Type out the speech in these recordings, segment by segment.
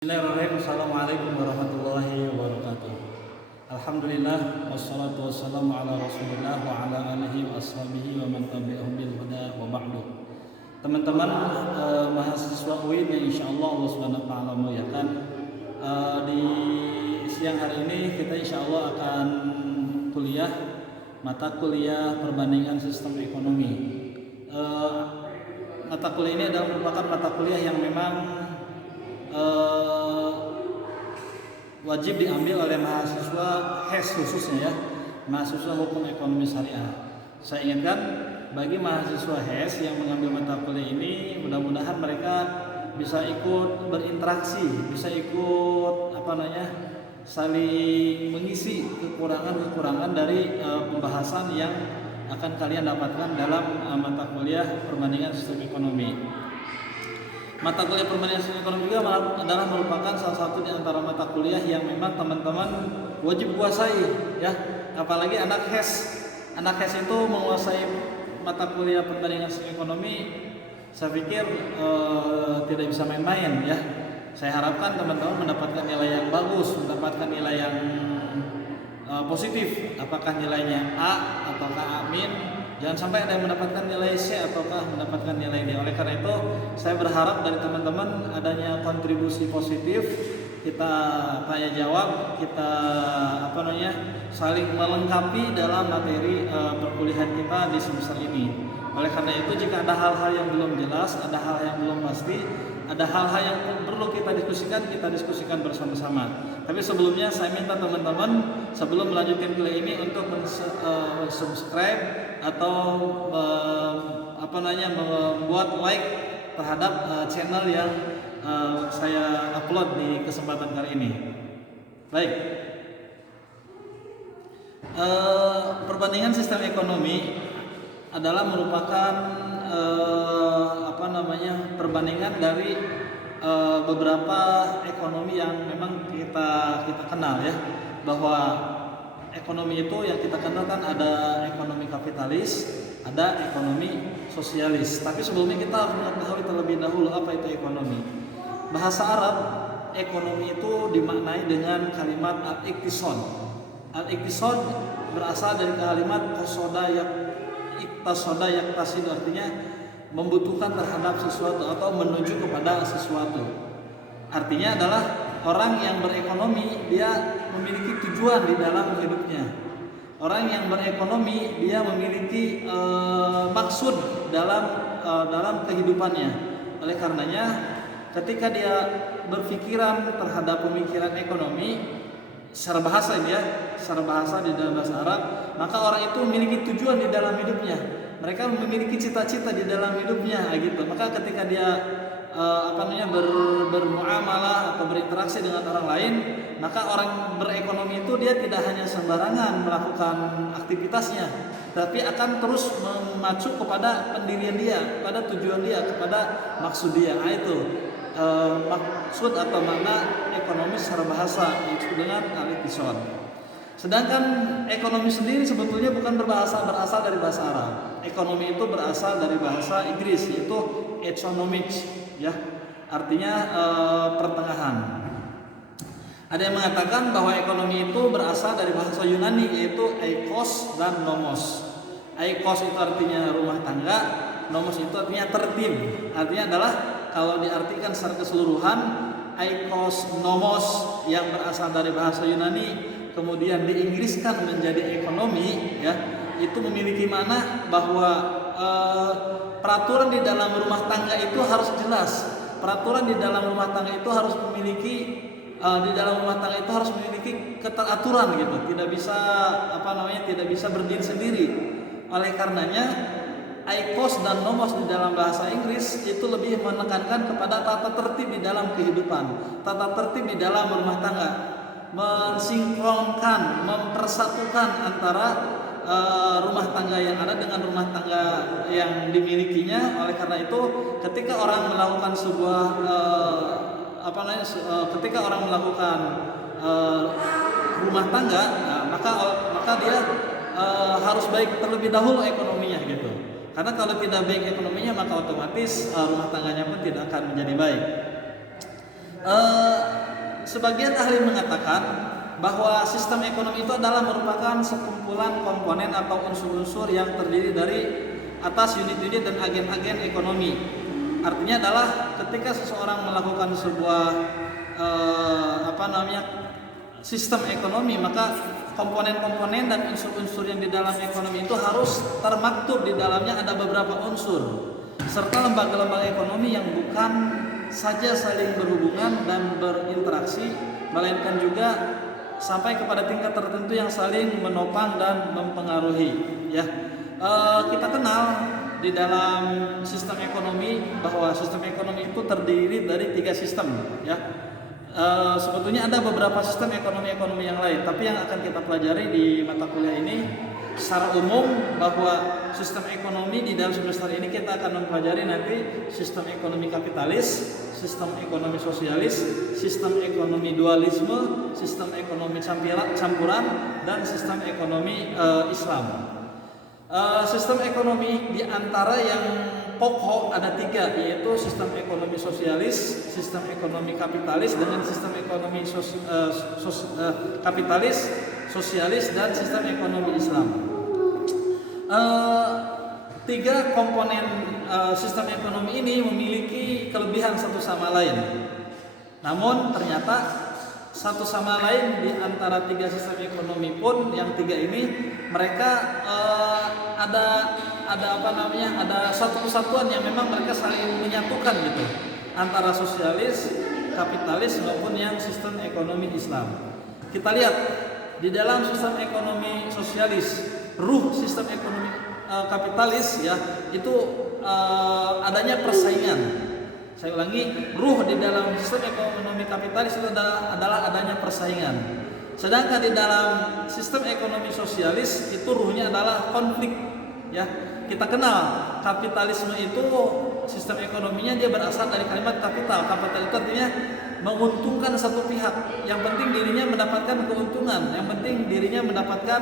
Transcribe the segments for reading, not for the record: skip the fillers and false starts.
Bismillahirrahmanirrahim. Assalamualaikum warahmatullahi wabarakatuh. Alhamdulillah wassalatu wassalamu ala Rasulillah wa ala alihi wa ashabihi wa man tabi'ahum bil huda wa ba'du. Teman-teman mahasiswa UIN yang insyaallah Allah Subhanahu wa taala muliakan, di siang hari ini kita insyaallah akan mata kuliah perbandingan sistem ekonomi. Mata kuliah ini adalah merupakan mata kuliah yang memang wajib diambil oleh mahasiswa HES khususnya ya, mahasiswa hukum ekonomi syariah. Saya ingatkan bagi mahasiswa HES yang mengambil mata kuliah ini, mudah-mudahan mereka bisa ikut berinteraksi, bisa ikut saling mengisi kekurangan-kekurangan dari pembahasan yang akan kalian dapatkan dalam mata kuliah perbandingan sistem ekonomi. Mata kuliah perbandingan sistem ekonomi juga adalah merupakan salah satu di antara mata kuliah yang memang teman-teman wajib kuasai ya. Apalagi anak HES. Anak HES itu menguasai mata kuliah perbandingan sistem ekonomi, saya pikir tidak bisa main-main ya. Saya harapkan teman-teman mendapatkan nilai yang bagus, mendapatkan nilai yang positif. Apakah nilainya A ataukah A-. Jangan sampai ada yang mendapatkan nilai C ataukah mendapatkan nilai D. Oleh karena itu, saya berharap dari teman-teman adanya kontribusi positif, kita tanya jawab, kita saling melengkapi dalam materi perkuliahan kita di semester ini. Oleh karena itu, jika ada hal-hal yang belum jelas, ada hal yang belum pasti, ada hal-hal yang perlu kita diskusikan bersama-sama. Tapi sebelumnya saya minta teman-teman sebelum melanjutkan kuliah ini untuk subscribe atau membuat like terhadap channel yang saya upload di kesempatan kali ini. Baik. Perbandingan sistem ekonomi adalah merupakan perbandingan dari beberapa ekonomi yang memang kita kenal ya, bahwa ekonomi itu yang kita kenal kan ada ekonomi kapitalis, ada ekonomi sosialis. Tapi sebelumnya kita harus mengetahui terlebih dahulu apa itu ekonomi. Bahasa Arab ekonomi itu dimaknai dengan kalimat al-iqtisad. Al-iqtisad berasal dari kalimat qasada yaqtasid, artinya membutuhkan terhadap sesuatu atau menuju kepada sesuatu. Artinya adalah orang yang berekonomi dia memiliki tujuan di dalam hidupnya. Orang yang berekonomi dia memiliki maksud dalam kehidupannya. Oleh karenanya, ketika dia berpikiran terhadap pemikiran ekonomi secara bahasa di dalam bahasa Arab, maka orang itu memiliki tujuan di dalam hidupnya. Mereka memiliki cita-cita di dalam hidupnya gitu. Maka ketika dia bermuamalah atau berinteraksi dengan orang lain, maka orang berekonomi itu dia tidak hanya sembarangan melakukan aktivitasnya, tapi akan terus memacu kepada pendirian dia, kepada tujuan dia, kepada maksud dia. Itu maksud atau makna ekonomi secara bahasa itu dengan al-iqtisad. Sedangkan ekonomi sendiri sebetulnya bukan berasal dari bahasa Arab. Ekonomi itu berasal dari bahasa Inggris, yaitu economics ya, artinya pertengahan. Ada yang mengatakan bahwa ekonomi itu berasal dari bahasa Yunani, yaitu eikos dan nomos. Eikos itu artinya rumah tangga, nomos itu artinya tertib. Artinya adalah kalau diartikan secara keseluruhan, eikos nomos yang berasal dari bahasa Yunani kemudian diinggriskan menjadi ekonomi ya, itu memiliki makna bahwa peraturan di dalam rumah tangga itu harus jelas. Peraturan di dalam rumah tangga itu harus memiliki keteraturan gitu. Tidak bisa berdiri sendiri. Oleh karenanya eikos dan nomos di dalam bahasa Inggris itu lebih menekankan kepada tata tertib di dalam kehidupan, tata tertib di dalam rumah tangga, mensinkronkan, mempersatukan antara rumah tangga yang ada dengan rumah tangga yang dimilikinya. Oleh karena itu, ketika orang melakukan rumah tangga, maka dia harus baik terlebih dahulu ekonominya gitu. Karena kalau tidak baik ekonominya, maka otomatis rumah tangganya pun tidak akan menjadi baik. sebagian ahli mengatakan bahwa sistem ekonomi itu adalah merupakan sekumpulan komponen atau unsur-unsur yang terdiri dari atas unit-unit dan agen-agen ekonomi. Artinya adalah ketika seseorang melakukan sebuah sistem ekonomi, maka komponen-komponen dan unsur-unsur yang di dalam ekonomi itu harus termaktub di dalamnya ada beberapa unsur, serta lembaga-lembaga ekonomi yang bukan saja saling berhubungan dan berinteraksi, melainkan juga sampai kepada tingkat tertentu yang saling menopang dan mempengaruhi. Ya, kita kenal di dalam sistem ekonomi bahwa sistem ekonomi itu terdiri dari 3 sistem. Ya, sebetulnya ada beberapa sistem ekonomi yang lain, tapi yang akan kita pelajari di mata kuliah ini secara umum bahwa sistem ekonomi di dalam semester ini kita akan mempelajari nanti sistem ekonomi kapitalis, sistem ekonomi sosialis, sistem ekonomi dualisme, sistem ekonomi campuran, dan sistem ekonomi Islam. Sistem ekonomi di antara yang pokok ada 3, yaitu sistem ekonomi sosialis, sistem ekonomi kapitalis, dengan sistem ekonomi kapitalis, sosialis, dan sistem ekonomi Islam. 3 komponen sistem ekonomi ini memiliki kelebihan satu sama lain. Namun ternyata satu sama lain di antara 3 sistem ekonomi pun, yang 3 ini mereka ada satu kesatuan yang memang mereka saling menyatukan gitu, antara sosialis, kapitalis maupun yang sistem ekonomi Islam. Kita lihat di dalam sistem ekonomi sosialis, ruh sistem ekonomi kapitalis ya itu adanya persaingan. Saya ulangi, ruh di dalam sistem ekonomi kapitalis itu adalah adanya persaingan. Sedangkan di dalam sistem ekonomi sosialis itu ruhnya adalah konflik. Ya, kita kenal kapitalisme itu sistem ekonominya dia berasal dari kalimat kapital. Kapital itu artinya menguntungkan satu pihak. Yang penting dirinya mendapatkan keuntungan, yang penting dirinya mendapatkan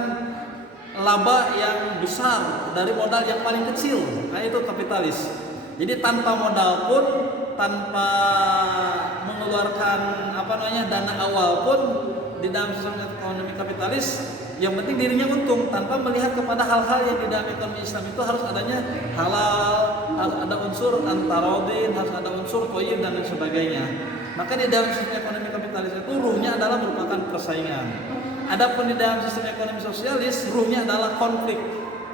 laba yang besar dari modal yang paling kecil. Nah, itu kapitalis. Jadi tanpa modal pun, tanpa mengeluarkan dana awal pun, di dalam sistem ekonomi kapitalis yang penting dirinya untung, tanpa melihat kepada hal-hal yang di dalam ekonomi Islam itu harus adanya halal, harus ada unsur antarodin, harus ada unsur toyib dan lain sebagainya. Maka di dalam sistem ekonomi kapitalis itu ruhnya adalah merupakan persaingan. Adapun di dalam sistem ekonomi sosialis ruhnya adalah konflik,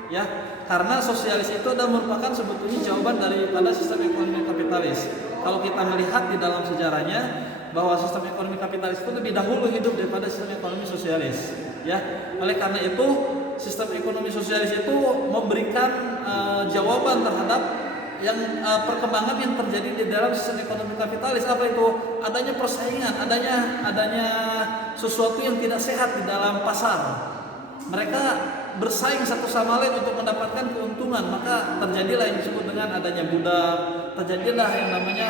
ya, karena sosialis itu adalah merupakan sebetulnya jawaban daripada sistem ekonomi kapitalis. Kalau kita melihat di dalam sejarahnya bahwa sistem ekonomi kapitalis itu lebih dahulu hidup daripada sistem ekonomi sosialis, ya. Oleh karena itu sistem ekonomi sosialis itu memberikan jawaban terhadap yang perkembangan yang terjadi di dalam sistem ekonomi kapitalis. Apa itu? Adanya persaingan, adanya sesuatu yang tidak sehat di dalam pasar. Mereka bersaing satu sama lain untuk mendapatkan keuntungan, maka terjadilah yang disebut dengan adanya budak, terjadilah yang namanya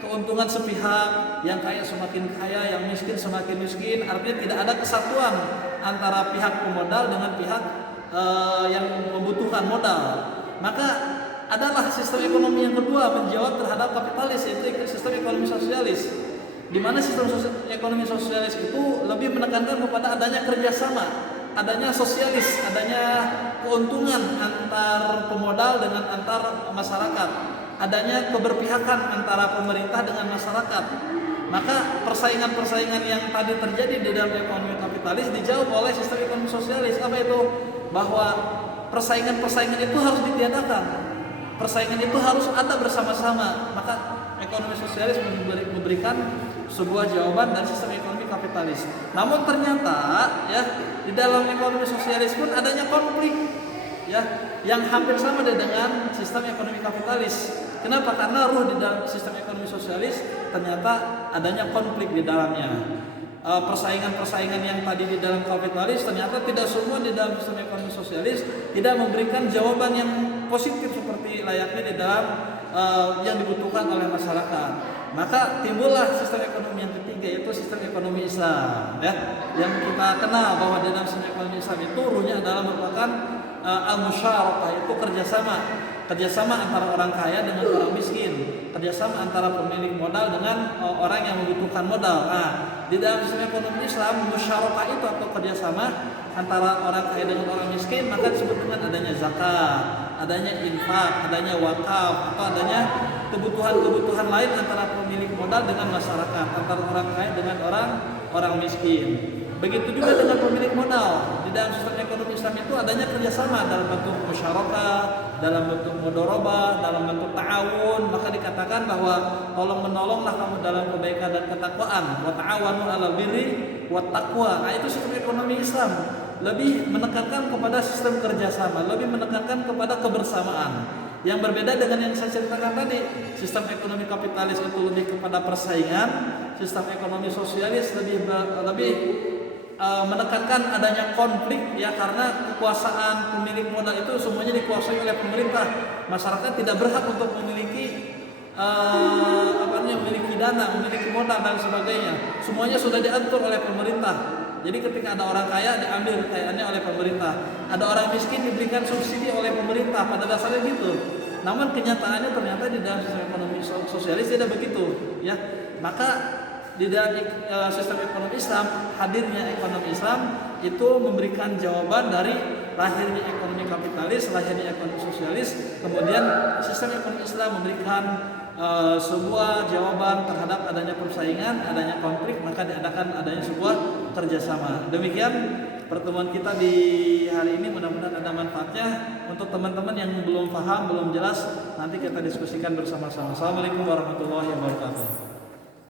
keuntungan sepihak, yang kaya semakin kaya, yang miskin semakin miskin. Artinya tidak ada kesatuan antara pihak pemodal dengan pihak yang membutuhkan modal. Maka adalah sistem ekonomi yang kedua menjawab terhadap kapitalis, yaitu sistem ekonomi sosialis, di mana sistem ekonomi sosialis itu lebih menekankan kepada adanya kerjasama, adanya sosialis, adanya keuntungan antar pemodal dengan antar masyarakat, adanya keberpihakan antara pemerintah dengan masyarakat. Maka persaingan-persaingan yang tadi terjadi di dalam ekonomi kapitalis dijawab oleh sistem ekonomi sosialis. Apa itu? Bahwa persaingan-persaingan itu harus ditiadakan. Persaingan itu harus ada bersama-sama. Maka ekonomi sosialis memberikan sebuah jawaban dari sistem ekonomi kapitalis. Namun ternyata ya di dalam ekonomi sosialis pun adanya konflik, ya, yang hampir sama dengan sistem ekonomi kapitalis. Kenapa? Karena ruh di dalam sistem ekonomi sosialis ternyata adanya konflik di dalamnya. Persaingan-persaingan yang tadi di dalam kapitalis ternyata tidak semua di dalam sistem ekonomi sosialis tidak memberikan jawaban yang positif seperti layaknya di dalam yang dibutuhkan oleh masyarakat. Maka timbullah sistem ekonomi yang ketiga, yaitu sistem ekonomi Islam, ya, yang kita kenal bahwa dalam sistem ekonomi Islam itu ruhnya adalah merupakan al-musyarakah, itu kerjasama antara orang kaya dengan orang miskin, kerjasama antara pemilik modal dengan orang yang membutuhkan modal. Nah, di dalam sistem ekonomi Islam, musyarakah itu atau kerjasama antara orang kaya dengan orang miskin maka disebut dengan adanya zakat, adanya infak, adanya wakaf, atau adanya kebutuhan-kebutuhan lain antara pemilik modal dengan masyarakat, antara orang kaya dengan orang miskin. Begitu juga dengan pemilik modal. Di dalam sistem ekonomi Islam itu adanya kerjasama dalam bentuk musyarakah, dalam bentuk mudharabah, dalam bentuk ta'awun. Maka dikatakan bahwa tolong menolonglah kamu dalam kebaikan dan ketakwaan. Wa ta'awanu 'alal birri wat taqwa. Nah, itu sistem ekonomi Islam. Lebih menekankan kepada sistem kerjasama, lebih menekankan kepada kebersamaan. Yang berbeda dengan yang saya ceritakan tadi, sistem ekonomi kapitalis itu lebih kepada persaingan, sistem ekonomi sosialis lebih menekankan adanya konflik ya, karena kekuasaan pemilik modal itu semuanya dikuasai oleh pemerintah. Masyarakat tidak berhak untuk memiliki memiliki dana, memiliki modal dan sebagainya. Semuanya sudah diatur oleh pemerintah. Jadi ketika ada orang kaya diambil kekayaannya oleh pemerintah, ada orang miskin diberikan subsidi oleh pemerintah, pada dasarnya gitu. Namun kenyataannya ternyata di dalam sistem ekonomi sosialis tidak begitu ya. Maka di dalam sistem ekonomi Islam, hadirnya ekonomi Islam itu memberikan jawaban dari lahirnya ekonomi kapitalis, lahirnya ekonomi sosialis. Kemudian sistem ekonomi Islam memberikan sebuah jawaban terhadap adanya persaingan, adanya konflik, maka diadakan adanya sebuah kerjasama. Demikian pertemuan kita di hari ini, mudah-mudahan ada manfaatnya. Untuk teman-teman yang belum paham, belum jelas, nanti kita diskusikan bersama-sama. Assalamualaikum warahmatullahi wabarakatuh.